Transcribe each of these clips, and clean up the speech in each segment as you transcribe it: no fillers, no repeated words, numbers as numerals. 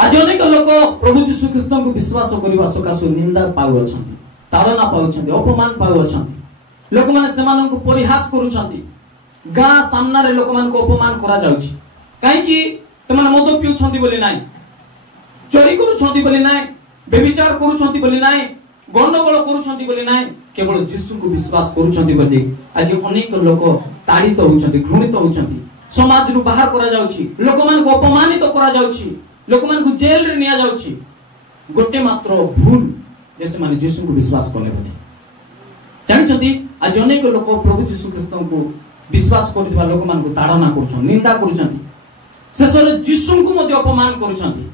आज अनेक लोक प्रभु जीशु ख्रीस्त को विश्वास करने सकाशु निंदा पाऊ ताड़ना पाउछ अपमान पाउछ लोक माने सेमान को परिहास करूछ गाँ सामना रे लोक मान को अपमान करा जाउछ काहे कि सेमान मद पिउछंती बोली नाही चोरी करूछंती बोली नाही व्यभिचार करूछंती बोली नाही गंडगोल करूछंती बोली नाही केवल जीशु को विश्वास करूछंती बोली आज अनेक लोक ताड़ित होउछंती घृणित होउछंती समाज रु बाहर करा जाउछि लोक मान को अपमानित करा जाउछि लोक मान को जेल रे निया जाउछि गोटे मात्र भूल जैसे माने जीशु को विश्वास करले बोली जानछंती आज अनेक लोक प्रभु जीशु ख्रीस्त को विश्वास करथिबा लोक मान को ताड़ना करूछन निंदा करूछंती शेषरे जीशु को मध्ये अपमान करूछंती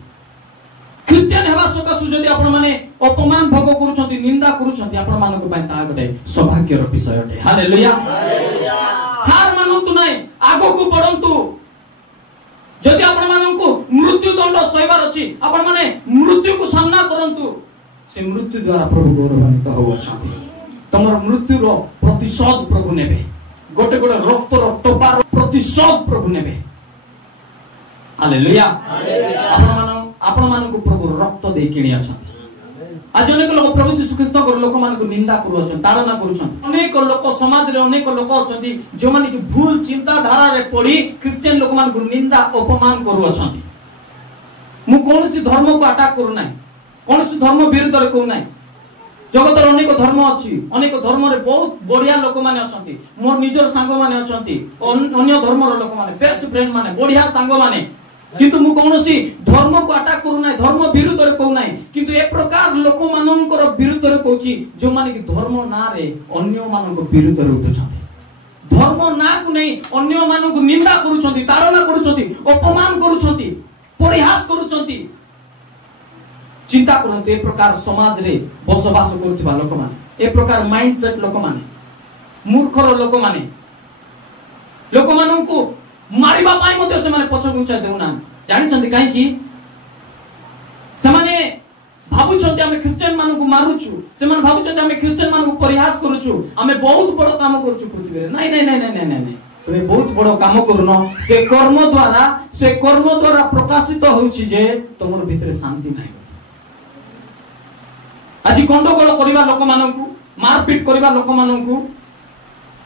क्रिश्चियन हेबा सकाशु जदि आपण माने अपमान भोग करूछंती निंदा करूछंती आपण मान को पय ता गोटे सौभाग्यर विषय अटे हालेलुया हार मानंतु नाही आगो को पडंतु जदि आपण मान को मृत्यु दंड सहिबार अछि आपण माने मृत्यु को सामना करंतु से मृत्यु द्वारा प्रभु गौरवान्वित होउछंती तमर मृत्यु रो प्रतिशोध प्रभु नेबे गोटे गोटे रक्त टोपार प्रतिशोध प्रभु नेबे हालेलुया आपण मान को प्रभु रक्त दे किणी अछंती आज अनेक लोक प्रभु यीशु ख्रीस्त को लोक मान को निंदा करू अछन ताड़ना करू अछन अनेक लोक समाज रे अनेक लोक अछंती जो माने कि भूल चिंता धारा रे पड़ी क्रिश्चियन लोक मान को निंदा अपमान करू अछंती मु कोनसी धर्म को अटैक करू नाही कोनसी धर्म विरुद्ध रे कहू नाही जगत रे अनेक धर्म अछि अनेक धर्म रे बहुत बढ़िया लोक माने अछंती मोर निजर सांग माने अछंती अन्य धर्म रो लोक माने बेस्ट फ्रेंड माने बढ़िया सांग माने किंतु मु कोनोसी धर्म को अटैक करू नाही धर्म विरुद्ध रे कहू नाही किंतु ए प्रकार लोक माननकर विरुद्ध रे कहूची जो माने कि धर्म ना रे अन्य मानन को विरुद्ध रे उठुछंती धर्म ना को नहीं अन्य मानन को निंदा करूछंती ताड़ना करूछंती अपमान करूछंती परिहास करूछंती चिंता करंतु ए प्रकार समाज रे बसवास करथिबा लोक माने ए प्रकार माइंडसेट लोक माने मूर्खर लोक मानन को मारिबा पाई मध्ये से माने पछ गुंचा देउना जानि छथि काहे कि से माने भाबु छथि हम क्रिश्चियन मान को मारुछु से माने भाबु छथि हम क्रिश्चियन मान को परिहास करूछु हमें बहुत बड़ काम करूछु पृथ्वी रे नहीं नहीं नहीं नहीं नहीं तुमे बहुत बड़ काम करूनो से कर्म द्वारा प्रकाशित होउछि जे तमर भितरे शांति नाही आज गंडगोल करबा लोक मान को मारपीट करबा लोक मान को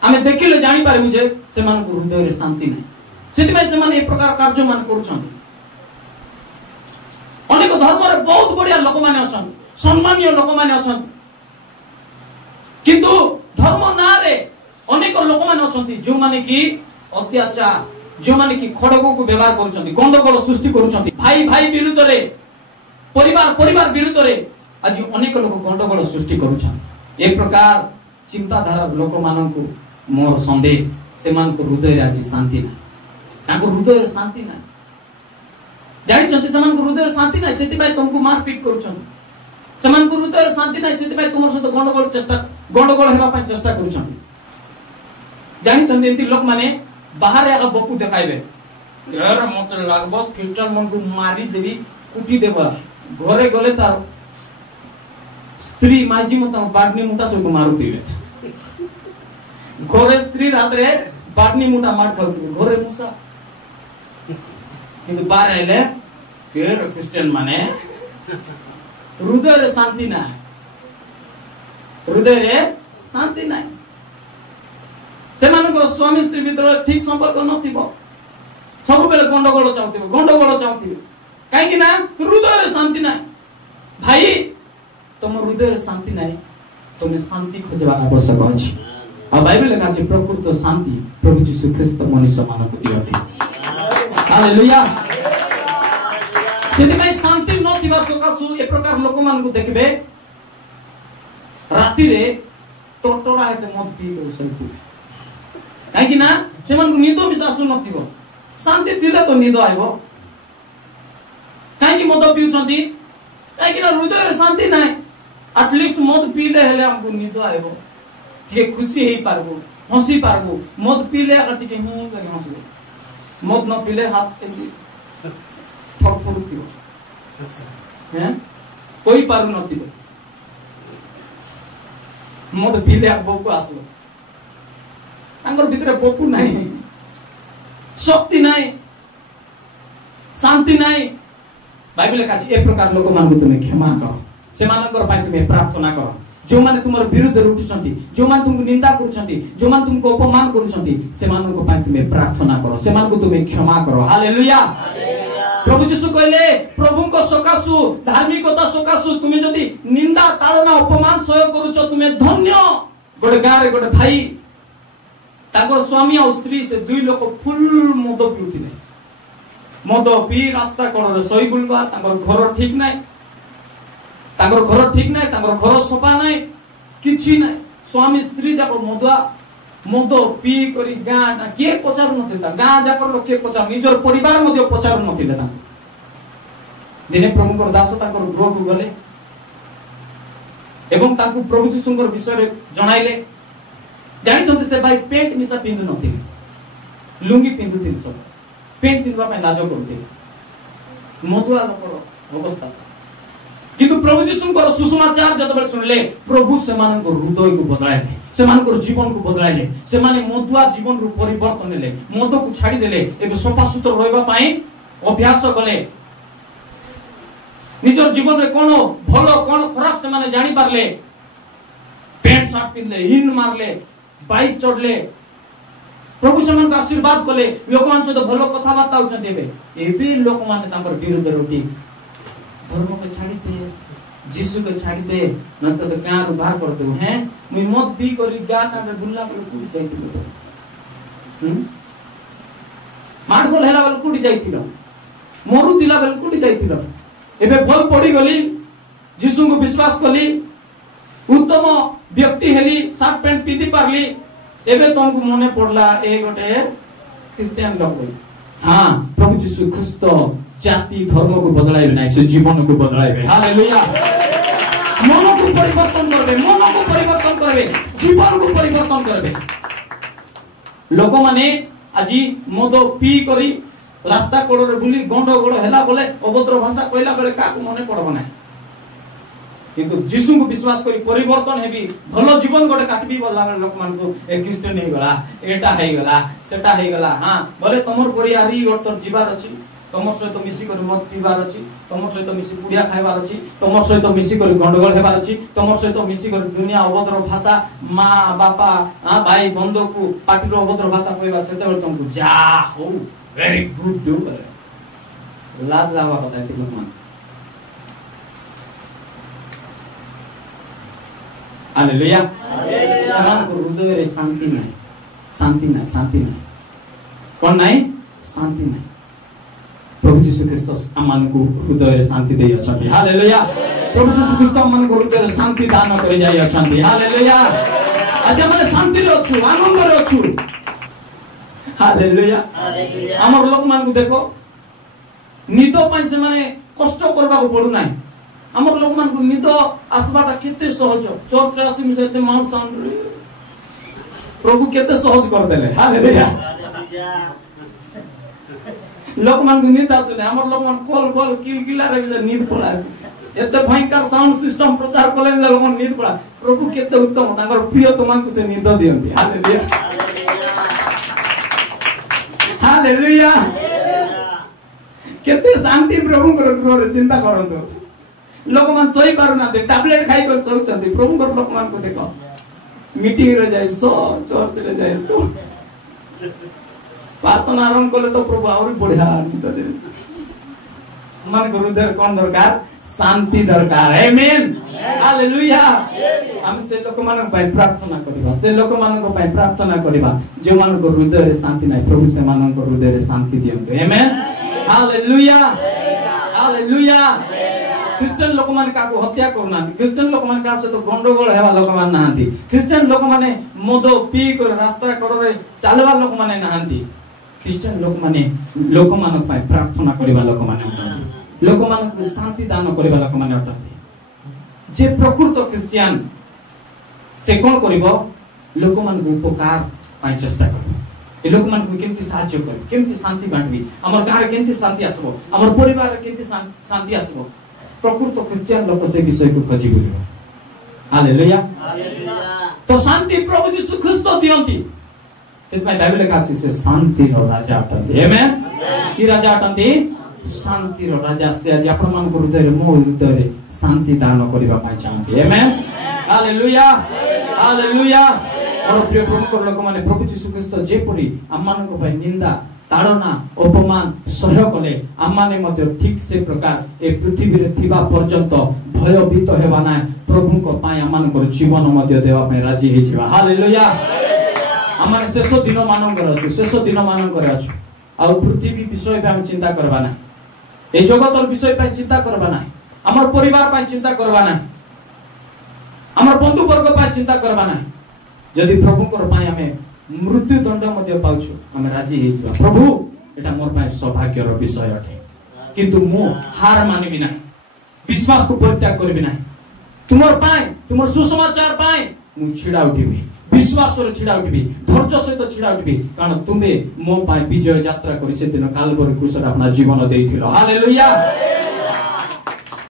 हमें देखिले जानि पारबु जे से मान को हृदय रे शांति नाही सेति में से माने ए प्रकार कार्य मान करूछन अनेक धर्म रे बहुत बढ़िया लोक माने अछन सम्मानीय लोक माने अछन किंतु धर्म ना रे अनेक लोक माने अछंती जो माने की अत्याचार जो माने की खड़गो को व्यवहार करूछंती गंडगोल सृष्टि करूछंती भाई भाई विरुद्ध रे परिवार विरुद्ध रे आज अनेक लोक गंडगोल सृष्टि करूछन ए प्रकार चिंताधारा लोक मानन को मोर संदेश से मान को हृदय रे आज शांति ना ताको हृदय रे शांति ना जानि छथि समान को हृदय रे शांति ना सेति भाई तुमको मारपीट करूछन समान को हृदय रे शांति ना सेति भाई तुमर सहित गंडगोल हेबा पय चेष्टा करूछन जानि छथि एंती लोक माने बाहर आगा बपु देखाइबे यार मत लागबो क्रिश्चियन मन को मारी देबी कुटी देबा घरे गले तार स्त्री माजी मत बाडनी मुटा सब मारू दिबे घरे स्त्री रात रे बाडनी मुटा मार खाउ घरे मुसा किंतु बाहर आइले केर क्रिश्चियन माने हृदय रे शांति ना हृदय रे शांति ना से मान को स्वामी स्त्री भीतर ठीक संपर्क नथिबो सब बेले गंडगोल चाहथिबो काहे कि ना हृदय रे शांति ना भाई तुम हृदय रे शांति ना तुम शांति खोजबा आवश्यक अछि आ बाइबल लेखा अछि प्रकृत शांति प्रभु यीशु ख्रीस्त मनुष्य मानव दियति हालेलुया सेति में शांति न थिबा सकासु ए प्रकार लोक मान को देखबे राति रे टोटोरा हेते मत पी को सहित काहे कि ना से मान को निदो विश्वास न थिबो शांति थिले तो निदो आइबो काहे कि मद पिउछंती काहे कि ना हृदय रे शांति नै एटलीस्ट मद पीले हेले हमको निदो आइबो के खुशी हेई पारबो हंसी पारबो मद पीले अति के ही लगे हंसबो मद न पीले हाथ एंती थर थर थिबो हैं कोई पारु नथिबो मद पीले आ बपु आसबो तांकर भितरे बपु नाही शक्ति नाही शांति नाही बाइबल लिखा अछि ए प्रकार लोक मानकु तुमे क्षमा कर से मानकर पाई तुमे प्रार्थना कर जो माने तुमर विरुद्ध उठुछंती जो माने तुमको निंदा करूछंती जो माने तुमको अपमान करूछंती से माननको पाई तुमे प्रार्थना कर से मानकु तुमे क्षमा कर हालेलुया प्रभु यीशु कहले प्रभु को सकासु धार्मिकता सकासु तुमे जदी निंदा ताड़ना अपमान सह करूछ तुमे धन्य गोटे गारे गोटे भाई ताको स्वामी और स्त्री से दुई लोक फुल मद पिउथिले मद पी रास्ता कड़े सही बुलवा घर ठीक नाई घर ठीक नाई घर सफा नाई किछि नाई स्वामी स्त्री जाक मदुआ मद पी करी गाँ किए पचारू नथिला गाँ जाक लोक किए पचार निजर परिवार मध्य पचारू नथिले दिने प्रभुकर दास ताकर गृह को गले एवं ताकू प्रभु यीशुଙ୍କର विषय जणाइले जानिछन्ते से भाई पेंट मिसा पिंधु नथिले लुंगी पिंधुथिले सब पेंट पिंधवा ପାଇଁ लाज କରୁଥିଲେ मदुआ लोकर अवस्था था किंतु प्रभु यीशुଙ୍କର सुसमाचार जतबेले सुनले प्रभु सेमानक हृदय को बदलाइले सेमानक जीवन को बदलाइले सेमाने मदुआ जीवन रु परिवर्तन ले मद को छाडी देले एबे सफा सुतर रहबा ପାଇଁ अभ्यास कले निजर जीवन रे कोन भलो कोन खराब सेमाने जानि पारले पेंट शर्ट पिनले हिन मारले बाइक चढ़ले प्रभु सेमान का आशीर्वाद कले लोक मान सहित भलो कथा बार्ता होचन देबे एबे लोक माने तांकर विरुद्ध रोटी धर्म को छाड़ी दे जीसु को छाड़ी दे न तो गां रु बाहर कर दे हैं मुई मत पी करी गां ना बुल्ला पर कुडी जाइतिलो मार बोल हेला बेल कुडी जाइतिलो मरु दिला बेल कुडी जाइतिलो एबे भल पड़ी गली जीसु को विश्वास कली उत्तम व्यक्ति हेली शर्ट पैंट पिदी पारली एबे तुमको मने पड़ला ए गोटे क्रिश्चियन लोग हां प्रभु यीशु ख्रिस्त जाति धर्म को बदलाइबे नै से जीवन को बदलाइबे हालेलुया मन को परिवर्तन करबे जीवन को परिवर्तन करबे लोक माने आजी मद पी करी रास्ता कोडरे बुली गंडगोल हैला बोले अभद्र भाषा कहला बेले काकू मने पड़बो नै किंतु जीसु को विश्वास करी परिवर्तन हेबी भलो जीवन गोटे काटबी बोला लोक मान को ए क्रिश्चियन हे गला एटा हे गला सेटा हे गला हां बोले तमर परियारी और जीवार अछि तमर सहित मिसी कर मत पीबार अछि तमर सहित मिसी पुडिया खाइबार अछि तमर सहित मिसी कर गंडगोल हेबार अछि तमर सहित मिसी कर दुनिया अभद्र भाषा मां बापा भाई बंधु को पाटिर अभद्र भाषा कहबा सेते बेले तुमको जा हो वेरी गुड डू करे लाज लावा कथा थी लोक मान हालेलुया समान को हृदय रे शांति नहीं कोन नहीं शांति नहीं प्रभु यीशु ख्रिस्त आमान को हृदय रे शांति देय अछंती हालेलुया प्रभु यीशु ख्रिस्त आमान को हृदय रे शांति दान करि जाय अछंती हालेलुया आज हम शांति रे अछु आनंद रे अछु हालेलुया हमर लोक मान को देखो निदो पई से माने कष्ट करबा को पडु नाही हमर लोक मान को निदो आसबाटा केते सहज चौक रे आसी मिसेते माउंट साउंड प्रभु केते सहज कर देले हालेलुया लोक मान को नींद आसुने हमर लोक मान कॉल बॉल किलकिला रे नींद पड़ा एते भयंकर साउंड सिस्टम प्रचार कले लोक मान नींद पड़ा प्रभु केते उत्तम ताकर प्रिय तुमन को से नींद दियंती हालेलुया हालेलुया केते शांति प्रभु को ग्रह चिंता करंतो लोक मान सोई पारु ना टैबलेट खाई कर सोचंती प्रभु को लोक मान को देखो मीटिंग रे जाय सो चर्च रे जाय सो प्रार्थना आरंभ कले तो प्रभु और बढ़िया नित दे मन गुरुदेव कोन दरकार शांति दरकार आमेन हालेलुया हम से लोक मान पय प्रार्थना करबा से लोक मान को पय प्रार्थना करबा जे मान को हृदय रे शांति नै प्रभु से मान को हृदय रे शांति दियंतु आमेन हालेलुया हालेलुया क्रिश्चियन लोक मान का को हत्या करना क्रिश्चियन लोक मान का से तो गंडगोल हेबा लोक मान नाहंती क्रिश्चियन लोक माने मद पी को रास्ता कड़े चलवा लोक माने नाहंती क्रिश्चियन लोक मान पय प्रार्थना करबा लोक माने उठंती लोक मान को शांति दान करबा लोक माने उठंती जे प्रकृत क्रिश्चियन से कोन करबो लोक मान को उपकार पय चेष्टा करबो ए लोक मान को केमति सहायता करबो केमति शांति बांटबी हमर गार केमति शांति आसबो हमर परिवार केमति शांति आसबो प्रकृत क्रिश्चियन लोक से विषय को खोजी बोलिबो हालेलुया तो शांति प्रभु यीशु ख्रिस्त दियंती सेत में बाइबल लिखा अछि से शांति रो राजा अटंती आमेन की राजा अटंती शांति राजा से आज आपण मान हृदय मो हृदय शांति दान करबा पाई चाहते आमेन हालेलुया हालेलुया और प्रिय प्रभु लोक माने प्रभु यीशु ख्रीस्त जेपरी आमान को भाई निंदा ताड़ना अपमान सह कले आमाने मध्य ठीक से प्रकार ए पृथ्वी रे थिबा पर्यंत भयभीत हेबा ना प्रभु को पाए आमान को जीवन मध्य देवा पे राजी हे जिवा हालेलुया आमाने शेष दिन मानकर अछु शेष दिन मानकर अछु आ पृथ्वी विषय पे हम चिंता करबा ना ए जगतर विषय पे चिंता करबा ना हमर परिवार पे चिंता करबा ना हमर बंधु वर्ग पे चिंता करबा ना यदि प्रभु को पाए हमें मृत्यु दंड मध्य पाउछु हम राजी हे जिवा प्रभु एटा मोर पाए सौभाग्यर विषय अटे किंतु मो हार मानिबि ना विश्वास को परित्याग करबि ना तुमर पाए तुमर सुसमाचार पाए मु छिडा उठिबि विश्वास रे छिडा उठिबि धैर्य सहित छिडा उठिबि कारण तुमे मो पाए विजय यात्रा करि से दिन कालवर क्रूस रे अपना जीवन देइथिलो हालेलुया